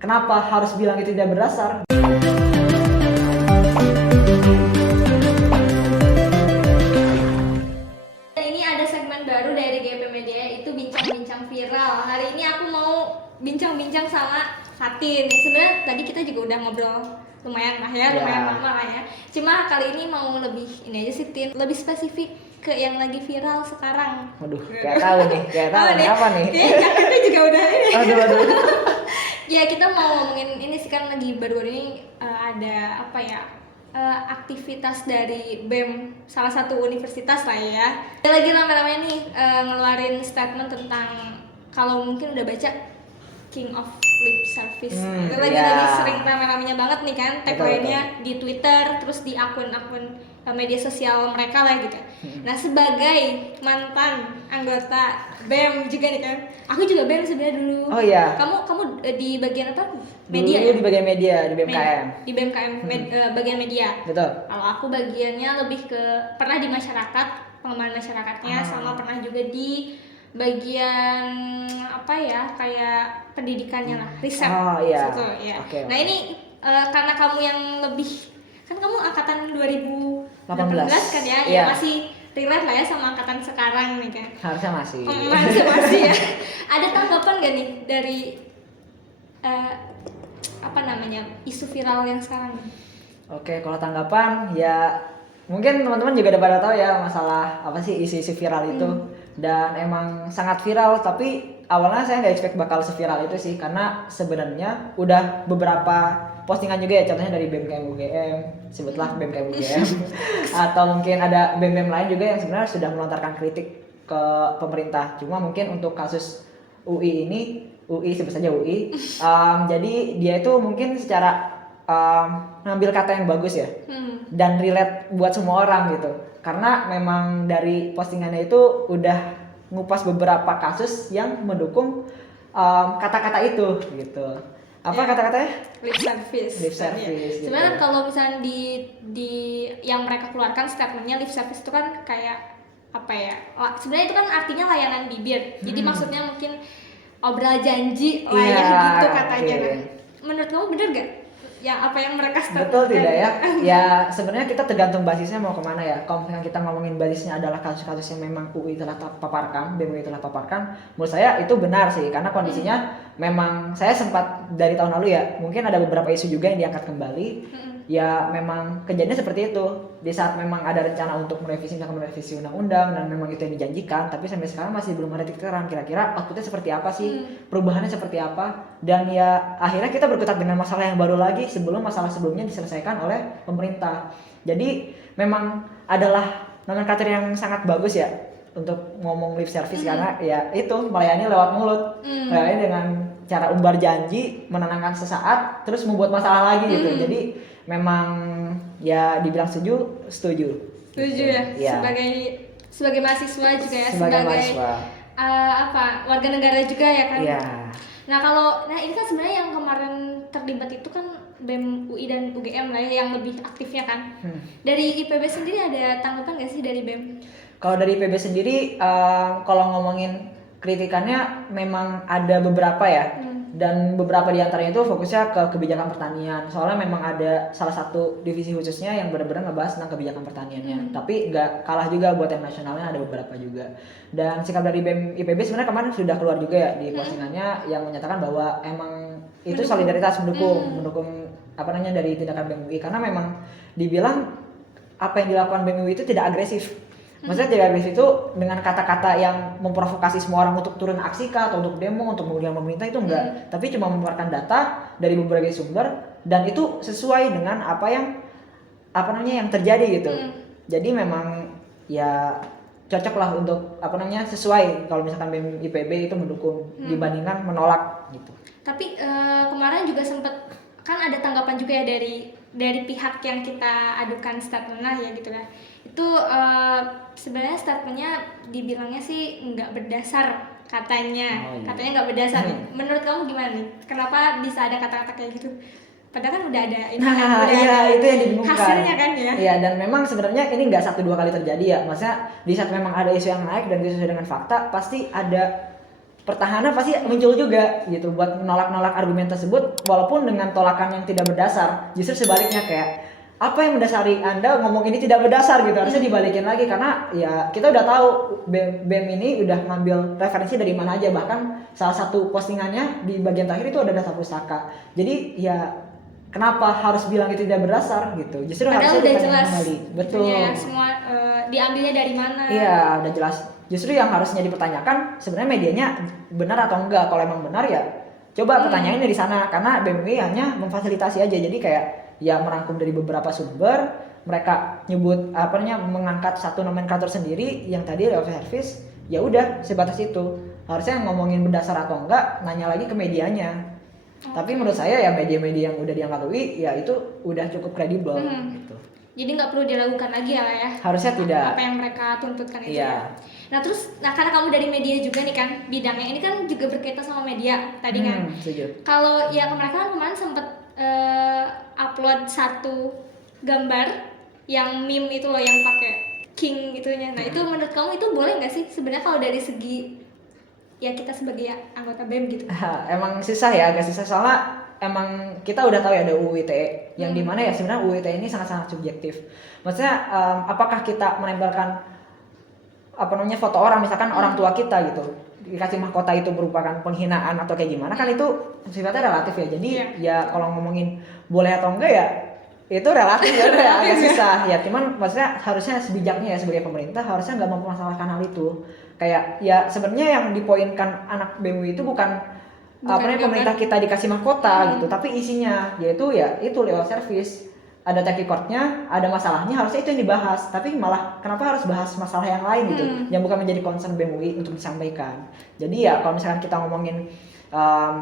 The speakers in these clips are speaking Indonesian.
kenapa harus bilang itu tidak berdasar? Ini ada segmen baru dari GP Media, itu bincang-bincang viral. Hari ini aku mau bincang-bincang sama Fatin. Sebenarnya tadi kita juga udah ngobrol lumayan lah ya, lumayan lama lah ya. Cuma kali ini mau lebih ini aja sih, Tin, lebih spesifik ke yang lagi viral sekarang. Waduh, kayak tahu nih, kayak tahu nih apa nih? Kita juga udah ini. Aduh. Ya kita mau ngomongin ini sih, kan lagi baru ini ada apa ya, aktivitas dari BEM salah satu universitas lah ya. Dia lagi rame-rame nih ngeluarin statement tentang, kalau mungkin udah baca, King of Lip Service. Lagi sering rame-ramenya banget nih kan tagline-nya di Twitter, terus di akun-akun media sosial mereka lah gitu. Nah, sebagai mantan anggota BEM juga nih kan. Aku juga BEM sebenarnya dulu. Oh iya. Kamu di bagian apa? Media Dulu ya? di bagian media, di BMKM. Di BMKM bagian media. Betul. Kalau aku bagiannya lebih ke pernah di masyarakat, pengembangan masyarakatnya, sama pernah juga di bagian apa ya, kayak pendidikannya lah, riset. Oh iya. Gitu, ya. Oke. Nah ini karena kamu yang lebih, kan kamu angkatan 2018 kan ya, Iya. ya masih relate lah ya sama angkatan sekarang nih kan. Harusnya masih. Masih ya. Ada tanggapan gak nih dari apa namanya, isu viral yang sekarang nih? Oke, kalau tanggapan ya mungkin teman-teman juga udah pada tahu ya masalah apa sih isu-isu viral itu. Dan emang sangat viral, tapi awalnya saya nggak expect bakal seviral itu sih, karena sebenarnya udah beberapa postingan juga ya, contohnya dari BMKM UGM, sebutlah BMKM UGM atau mungkin ada BEM lain juga yang sebenarnya sudah melontarkan kritik ke pemerintah. Cuma mungkin untuk kasus UI ini, UI sebut saja UI, jadi dia itu mungkin secara ngambil kata yang bagus ya, dan relate buat semua orang gitu, karena memang dari postingannya itu udah ngupas beberapa kasus yang mendukung kata-kata itu gitu. Apa kata-katanya? Lip service. Lip service. Gitu. Sebenarnya kalau misalnya di yang mereka keluarkan statementnya, lip service itu kan kayak apa ya? Sebenarnya itu kan artinya layanan bibir. Jadi maksudnya mungkin obrol janji lah ya, gitu katanya. Okay. Menurut kamu bener gak? Ya apa yang mereka statement? Betul tidak ya? Ya sebenarnya kita tergantung basisnya mau kemana ya. Kalau misalnya kita ngomongin basisnya adalah kasus-kasus yang memang UI telah paparkan, BEM UI telah paparkan, menurut saya itu benar sih, karena kondisinya memang saya sempat dari tahun lalu ya, mungkin ada beberapa isu juga yang diangkat kembali. Ya memang kejadiannya seperti itu. Di saat memang ada rencana untuk merevisi undang-undang dan memang itu yang dijanjikan, tapi sampai sekarang masih belum ada titik terang kira-kira outputnya seperti apa sih, perubahannya seperti apa. Dan ya akhirnya kita berkutat dengan masalah yang baru lagi sebelum masalah sebelumnya diselesaikan oleh pemerintah. Jadi memang adalah nomenklatur yang sangat bagus ya untuk ngomong lip service, karena ya itu melayani lewat mulut, melayani dengan cara umbar janji, menenangkan sesaat, terus membuat masalah lagi gitu. Jadi memang ya dibilang setuju ya. Sebagai mahasiswa juga ya, sebagai mahasiswa. Warga negara juga ya kan. Iya. Nah ini kan sebenarnya yang kemarin terlibat itu kan BEM UI dan UGM lah ya, yang lebih aktifnya kan. Dari IPB sendiri ada tanggapan nggak sih dari BEM? Kalau dari IPB sendiri, kalau ngomongin kritikannya memang ada beberapa ya. Dan beberapa diantaranya itu fokusnya ke kebijakan pertanian. Soalnya memang ada salah satu divisi khususnya yang benar-benar ngebahas tentang kebijakan pertaniannya. Tapi nggak kalah juga buat yang nasionalnya, ada beberapa juga. Dan sikap dari BEM IPB sebenarnya kemarin sudah keluar juga ya di postingannya, yang menyatakan bahwa emang itu solidaritas mendukung apa namanya dari tindakan BEM UI, karena memang dibilang apa yang dilakukan BEM UI itu tidak agresif. Maksudnya tidak agresif itu dengan kata-kata yang memprovokasi semua orang untuk turun aksi kah, atau untuk demo, untuk mengulang pemerintah, itu enggak. Tapi cuma mengeluarkan data dari berbagai sumber, dan itu sesuai dengan apa namanya yang terjadi gitu. Jadi memang ya cocok lah untuk apa namanya sesuai kalau misalkan BEM IPB itu mendukung dibandingkan menolak gitu. Tapi kemarin juga sempat kan ada tanggapan juga ya dari pihak yang kita adukan statement lah ya gitu lah. Itu sebenarnya statementnya dibilangnya sih nggak berdasar katanya. Katanya nggak berdasar. Menurut kamu gimana nih? Kenapa bisa ada kata-kata kayak gitu? Padahal kan udah ada ini kan, itu yang dibingungkan. Hasilnya kan ya. Iya, dan memang sebenarnya ini nggak 1-2 kali terjadi ya. Maksudnya di saat memang ada isu yang naik dan itu sesuai dengan fakta, pasti ada pertahanan pasti muncul juga gitu buat menolak-nolak argumen tersebut, walaupun dengan tolakan yang tidak berdasar. Justru sebaliknya kayak apa yang mendasari Anda ngomong ini tidak berdasar gitu, harusnya dibalikin lagi karena ya kita udah tahu BEM ini udah ngambil referensi dari mana aja, bahkan salah satu postingannya di bagian terakhir itu ada data pustaka. Jadi ya kenapa harus bilang itu tidak berdasar gitu? Justru Padahal harusnya udah ditanyakan jelas kembali. Betul. itunya ya, semua diambilnya dari mana. Iya, udah jelas. Justru yang harusnya dipertanyakan sebenarnya medianya benar atau enggak. Kalau emang benar ya coba pertanyaannya di sana, karena BEM UI hanya memfasilitasi aja. Jadi kayak ya merangkum dari beberapa sumber, mereka nyebut apa namanya mengangkat satu nomenklatur sendiri yang tadi real service, ya udah sebatas itu. Harusnya ngomongin berdasar atau enggak nanya lagi ke medianya. Tapi menurut saya ya media-media yang udah diangkat UI ya itu udah cukup kredibel gitu. Jadi nggak perlu diragukan lagi ya. Harusnya tidak. Apa yang mereka tuntutkan itu Iya. ya. Nah terus, karena kamu dari media juga nih kan bidangnya, ini kan juga berkaitan sama media tadi kan. Setuju. Kalau ya mereka kan kemarin sempet upload satu gambar yang meme itu loh yang pakai king itunya. Nah itu menurut kamu itu boleh nggak sih sebenarnya kalau dari segi ya kita sebagai anggota BEM gitu? Emang susah ya, agak susah soalnya emang kita udah tahu ya ada UU ITE yang dimana ya sebenarnya UU ITE ini sangat-sangat subjektif. Maksudnya apakah kita menempelkan apa namanya foto orang, misalkan orang tua kita gitu dikasih mahkota itu merupakan penghinaan atau kayak gimana, kan itu sifatnya relatif ya. Jadi ya kalau ngomongin boleh atau enggak ya itu relatif ya, agak susah ya. Cuman maksudnya harusnya sebijaknya ya sebagai pemerintah harusnya nggak mempermasalahkan hal itu. Kayak ya sebenarnya yang dipoinkan anak BEM itu bukan apa namanya pemerintah kita dikasih mahkota gitu, tapi isinya yaitu ya itu legal service. Ada track recordnya, ada masalahnya, harusnya itu yang dibahas. Tapi malah kenapa harus bahas masalah yang lain gitu, yang bukan menjadi concern BEM UI untuk disampaikan. Jadi ya kalau misalkan kita ngomongin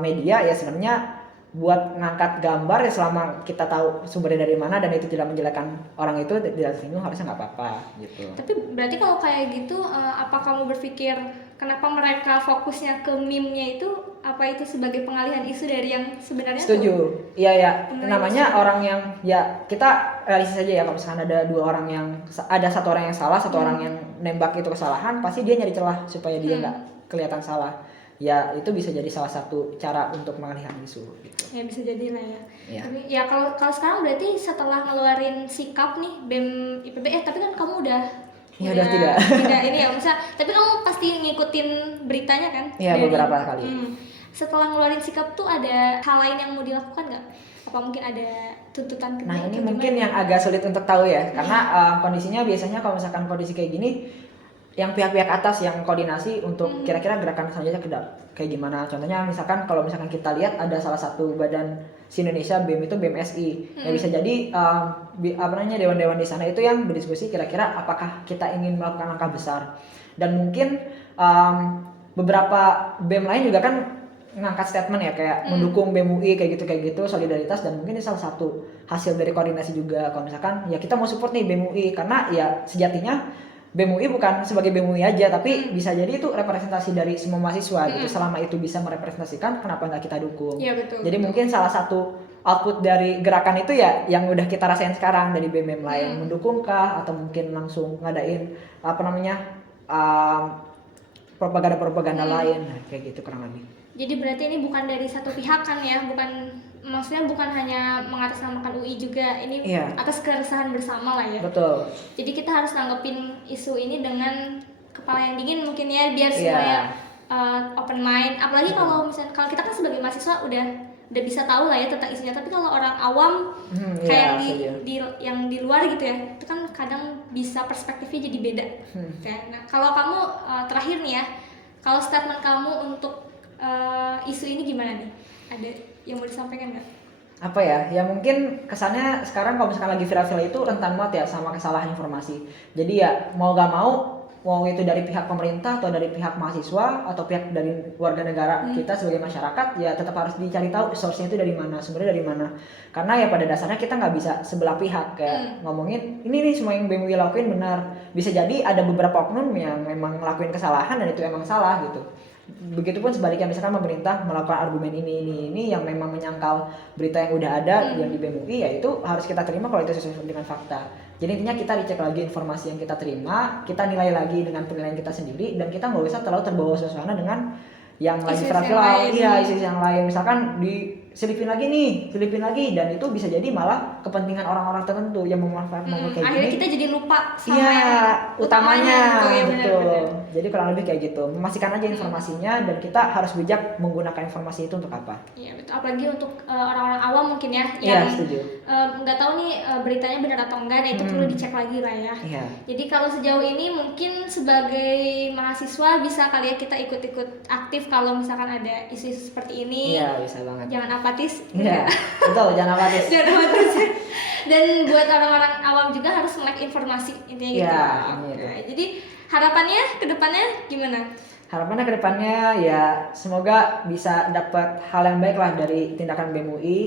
media ya sebenarnya buat ngangkat gambar ya selama kita tahu sumbernya dari mana dan itu tidak menjelekkan orang itu tidak tersinggung, harusnya nggak apa-apa gitu. Tapi berarti kalau kayak gitu, apa kamu berpikir kenapa mereka fokusnya ke meme-nya itu, apa itu sebagai pengalihan isu dari yang sebenarnya? Setuju. Iya ya. isu. Namanya orang yang ya kita realistis aja ya, kalau misalkan ada dua orang yang ada satu orang yang salah, satu orang yang nembak itu kesalahan, pasti dia nyari celah supaya dia nggak kelihatan salah. Ya itu bisa jadi salah satu cara untuk mengalihkan isu gitu. Ya bisa jadi lah ya. Iya. Tapi ya kalau sekarang berarti setelah ngeluarin sikap nih BEM IPB, tapi kan kamu udah Ya udah tidak. tidak ini ya, misalnya, tapi kamu pasti ngikutin beritanya kan? Iya beberapa kali. Setelah ngeluarin sikap tuh ada hal lain yang mau dilakukan nggak? Apa mungkin ada tuntutan? Nah ini mungkin yang agak sulit untuk tahu ya, karena kondisinya biasanya kalau misalkan kondisi kayak gini, yang pihak-pihak atas yang koordinasi untuk kira-kira gerakan selanjutnya kayak gimana. Contohnya misalkan kalau misalkan kita lihat ada salah satu badan se-Indonesia BEM itu BEMSI. Ya bisa jadi apa namanya dewan-dewan di sana itu yang berdiskusi kira-kira apakah kita ingin melakukan langkah besar. Dan mungkin beberapa BEM lain juga kan ngangkat statement ya kayak mendukung BEM UI kayak gitu solidaritas, dan mungkin ini salah satu hasil dari koordinasi juga. Kalau misalkan ya kita mau support nih BEM UI karena ya sejatinya BEM UI bukan sebagai BEM UI aja, tapi bisa jadi itu representasi dari semua mahasiswa gitu. Selama itu bisa merepresentasikan, kenapa nggak kita dukung? Iya, betul. Jadi mungkin salah satu output dari gerakan itu ya yang udah kita rasain sekarang dari BEM lain, mendukungkah atau mungkin langsung ngadain apa namanya propaganda lain, nah, kayak gitu kurang lebih. Jadi berarti ini bukan dari satu pihak kan ya, maksudnya bukan hanya mengatasnamakan UI juga, ini atas keresahan bersama lah ya. Betul. Jadi kita harus nanggepin isu ini dengan kepala yang dingin mungkin ya, biar semuanya open mind. Apalagi kalau misalnya kalau kita kan sebagai mahasiswa udah bisa tahu lah ya tentang isunya, tapi kalau orang awam kayak yang di luar gitu ya, itu kan kadang bisa perspektifnya jadi beda. Nah kalau kamu terakhir nih ya, kalau statement kamu untuk isu ini gimana nih? Ada yang mau disampaikan nggak? Apa ya mungkin kesannya sekarang kalau misalkan lagi viral itu rentan banget ya sama kesalahan informasi. Jadi ya mau gak mau itu dari pihak pemerintah atau dari pihak mahasiswa atau pihak dari warga negara kita sebagai masyarakat, ya tetap harus dicari tahu source-nya itu dari mana, sumbernya dari mana. Karena ya pada dasarnya kita nggak bisa sebelah pihak kayak ngomongin ini nih semua yang BEM UI lakuin benar. Bisa jadi ada beberapa oknum yang memang ngelakuin kesalahan dan itu emang salah gitu. Begitupun sebaliknya, misalkan pemerintah melakukan argumen ini yang memang menyangkal berita yang udah ada yang di BEM UI, ya itu harus kita terima kalau itu sesuai dengan fakta. Jadi intinya kita dicek lagi informasi yang kita terima, kita nilai lagi dengan penilaian kita sendiri, dan kita nggak usah terlalu terbawa suasana dengan yang lagi Isu-isu yang viral, lain. iya isu yang lain, misalkan diselipin lagi, dan itu bisa jadi malah kepentingan orang-orang tertentu yang memanfaatkan momen kayak akhirnya gini. kita jadi lupa sama Iya, yang utamanya gitu ya, betul. benar-benar. Jadi kurang lebih kayak gitu, memastikan aja informasinya dan kita harus bijak menggunakan informasi itu untuk apa. Iya betul, apalagi untuk orang-orang awam mungkin ya Iya, yang setuju. nggak tahu nih beritanya benar atau enggak, nah itu perlu dicek lagi lah ya. Iya. Jadi kalau sejauh ini mungkin sebagai mahasiswa bisa kali ya kita ikut-ikut aktif kalau misalkan ada isu-isu seperti ini. Iya, bisa banget. Jangan apatis. Iya, betul, jangan apatis. Jangan apatis. Dan buat orang-orang awam juga harus melek informasi intinya gitu. Iya, ini Oke. Jadi harapannya ke depannya gimana? Harapannya ke depannya ya semoga bisa dapat hal yang baik lah dari tindakan BEM UI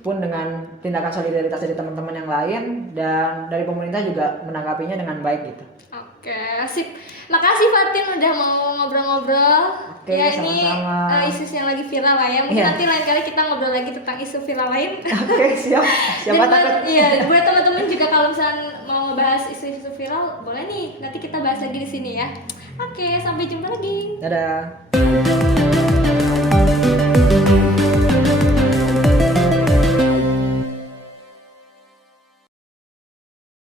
pun dengan tindakan solidaritas dari teman-teman yang lain dan dari pemerintah juga menanggapinya dengan baik gitu. Oke, sip. Makasih Fatin udah mau ngobrol-ngobrol. Oke, Ya ini sama-sama. isu yang lagi viral lah ya. Mungkin Iya. nanti lain kali kita ngobrol lagi tentang isu viral lain. Oke, siap. Siapa Dan takut? iya, buat teman-teman juga kalau misalnya mau ngebahas isu-isu viral, boleh nih. Nanti kita bahas lagi di sini ya. Oke, sampai jumpa lagi. Dadah.